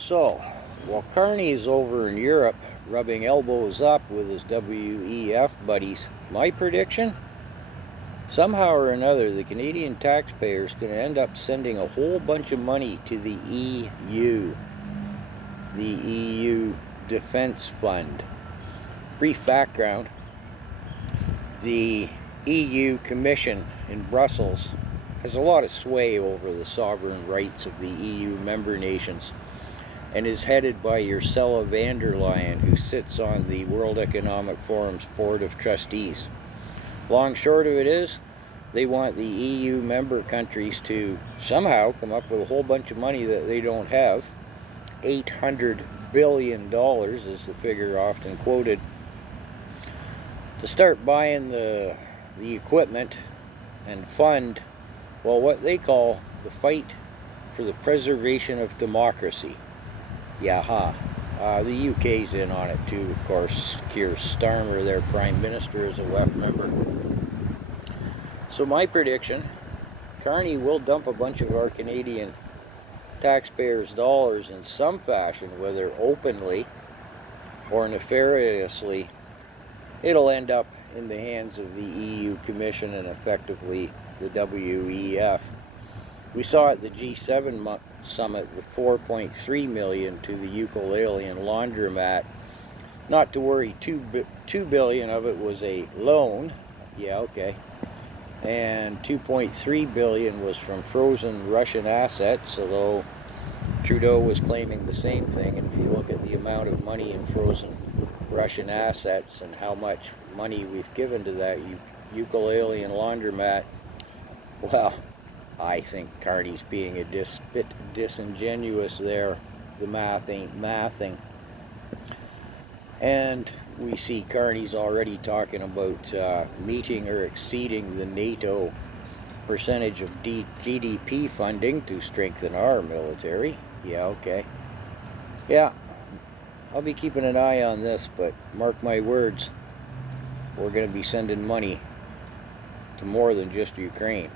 So, while Carney's over in Europe rubbing elbows up with his WEF buddies, my prediction? Somehow or another, the Canadian taxpayer is going to end up sending a whole bunch of money to the EU, the EU Defense Fund. Brief background, the EU Commission in Brussels has a lot of sway over the sovereign rights of the EU member nations, and is headed by Ursula von der Leyen, who sits on the World Economic Forum's Board of Trustees. Long short of it is, they want the EU member countries to somehow come up with a whole bunch of money that they don't have. $800 billion is the figure often quoted, to start buying the equipment and fund, well, what they call the fight for the preservation of democracy. The UK's in on it too, of course. Keir Starmer, their Prime Minister, is a WEF member. So my prediction, Carney will dump a bunch of our Canadian taxpayers' dollars in some fashion, whether openly or nefariously. It'll end up in the hands of the EU Commission and effectively the WEF. We saw at the G7 summit the $4.3 million to the ukulele and laundromat. Not to worry, $2 billion of it was a loan. And $2.3 billion was from frozen Russian assets, although Trudeau was claiming the same thing. And if you look at the amount of money in frozen Russian assets and how much money we've given to that ukulele and laundromat, well, I think Carney's being a bit disingenuous there. The math ain't mathing. And we see Carney's already talking about meeting or exceeding the Nato percentage of GDP funding to strengthen our military. I'll be keeping an eye on this, but mark my words, we're going to be sending money to more than just Ukraine.